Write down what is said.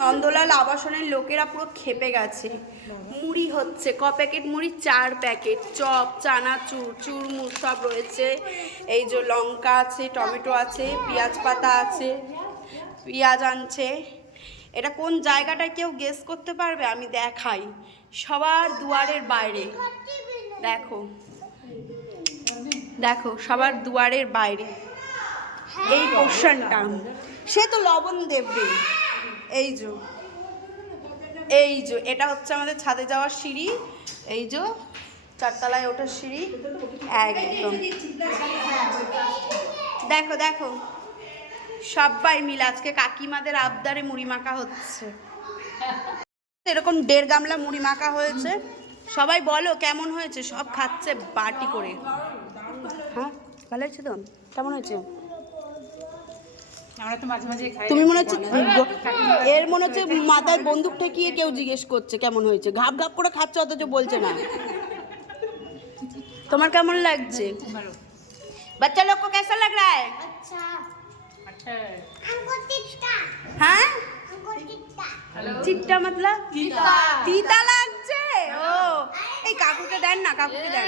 নন্দলাল আবাসনের লোকেরা পুরো খেপে গেছে। মুড়ি হচ্ছে, ক প্যাকেট মুড়ি? 4 প্যাকেট। চপ, চানাচুর, চুরমুর সব রয়েছে। এই যে লঙ্কা আছে, টমেটো আছে, পেঁয়াজ পাতা আছে, পেঁয়াজ আনছে। এটা কোন জায়গাটায় কেউ গেস করতে পারবে? আমি দেখাই, সবার দুয়ারের বাইরে। দেখো দেখো, সবার দুয়ারের বাইরে এই পোর্শনটা। সে তো লবণ দেবে। এই যে এটা হচ্ছে আমাদের ছাদে যাওয়ার সিঁড়ি। এই যে 4 তলায় ওঠার সিঁড়ি একদম। দেখো দেখো, সবাই মিলে আজকে কাকিমাদের আবদারে মুড়ি মাখা হচ্ছে। এরকম 1.5 গামলা মুড়ি মাখা হয়েছে। সবাই বলো কেমন হয়েছে? সব খাচ্ছে বাটি করে। হ্যাঁ ভালো হয়েছে তো? কেমন হয়েছে? তুমি মনে হচ্ছে এর মনে হচ্ছে মাথায় বন্দুক ঠেকিয়ে কেউ জিজ্ঞেস করছে কেমন হয়েছে। ঘাপ ঘাপ করে খাচ্ছে অথচ বলছে না। তোমার কেমন লাগছে? বাচ্চা লোক কো कैसा लग रहा है? अच्छा हमको तीता। हाँ तीता मतलब तीता লাগছে। ও এই কাকুকে দেন না, কাকুকে দেন।